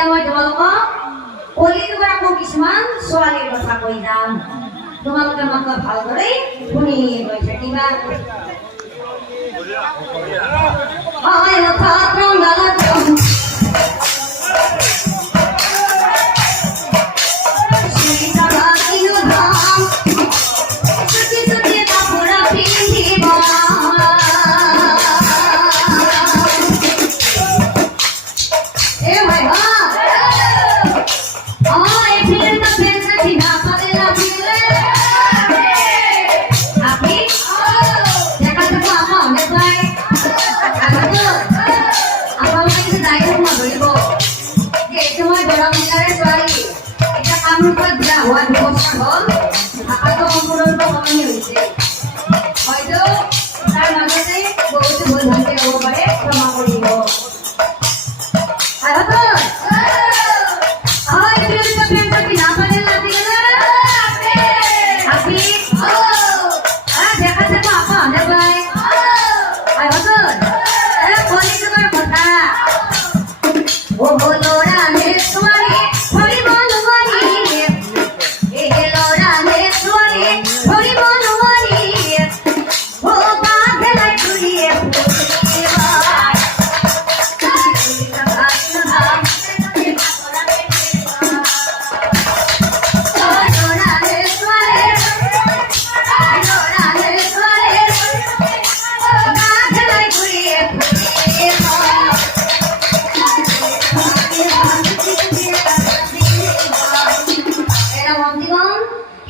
এতিয়া মই তোমালোকক কলিযুগৰ আকৌ কিছুমান ছোৱালীৰ কথা কৈ যাম। তোমালোকে মাত্ৰ ভালদৰে শুনি গৈ থাকিবা।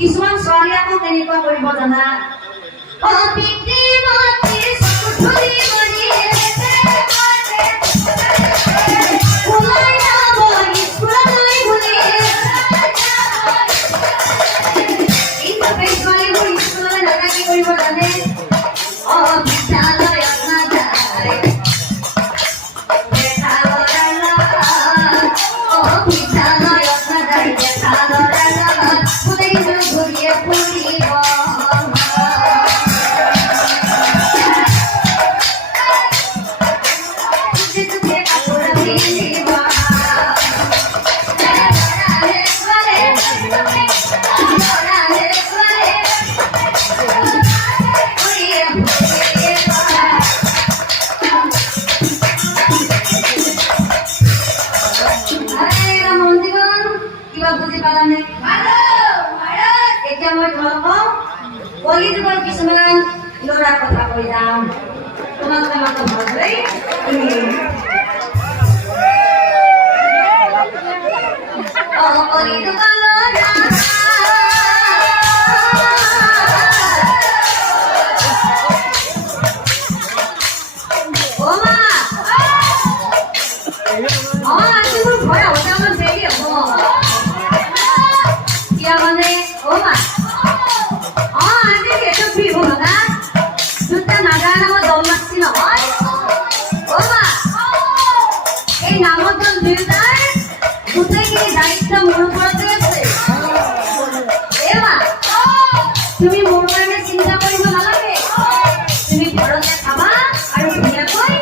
কিছুমান ছোৱালী আকৌ কেনেকুৱা কৰিব জানা? এতিয়া মই তোমালোকক কলিযুগৰ কিছুমান ল'ৰাৰ কথা কৈ যাম। তোমালোকে মাত্ৰ ভালদৰে কলিযুগৰ ল'ৰা তুমি মোৰ কাৰণে চিন্তা কৰিব নালাগে। তুমি ঘৰতে খাবা আৰু ধুনীয়াকৈ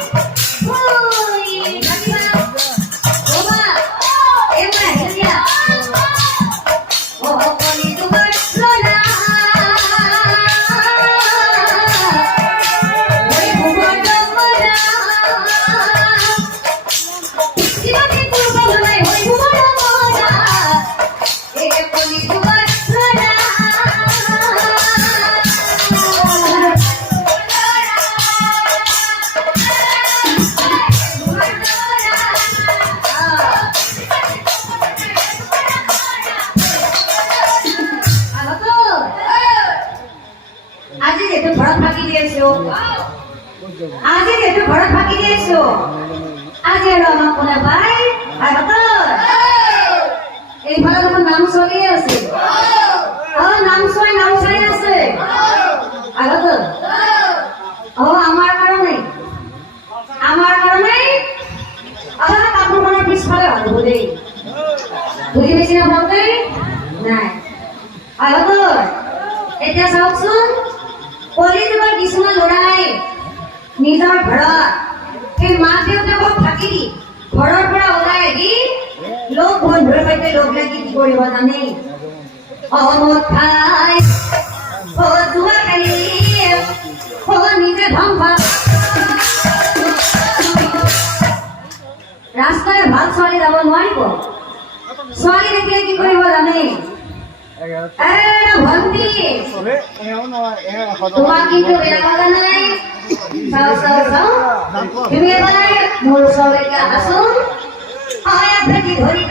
আজি যেহেতু ঘৰত থাকি দিয়েছো, আজি আৰু আমাক কোনে পাই এইফালে দেখোন নাম চলিয়ে আছে। নাম চাই আছে আগত আমাৰ কাৰণে কাপোৰখনৰ পিছফালে ভালো দেই, বুজি পাইছি না ভালকে? নাই আগত এতিয়া চাওকচোন, কলিযুগৰ কিছুমান ল'ৰাই নিজৰ ঘৰত সেই মা দেউতাকক থাকি ঘৰৰ পৰা ওলাই আহি সৈতে লোক লাগি কি কৰিব জানে অমত খাই জুৱা খেলি নিজে ধ্বংস ৰাস্তাৰে ভাল ছোৱালী যাব নোৱাৰিব ছোৱালী দেখিলে কি কৰিব জানে ভন্টি তোমাক কিন্তু বেয়া লগা নাই চাও তুমি এবাৰ মোৰ ওচৰলৈকে আহাচোন হয় আপনি ধৰি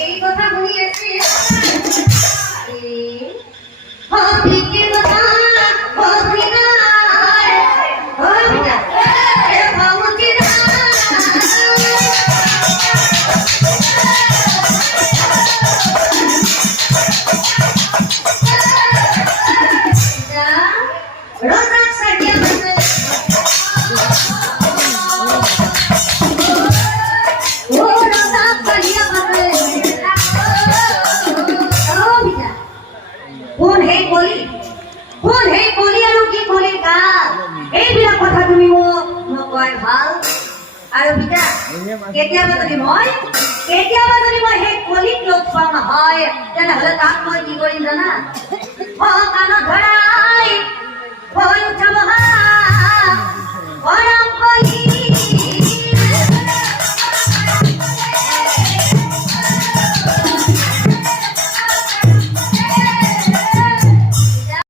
এই কথা শুনি আছে কেতিয়াবা যদি মই সেই কলিক লগ পোৱা নহয় তেনেহ'লে তাক মই কি কৰিম জানা কাণত ধৰাই উঠাব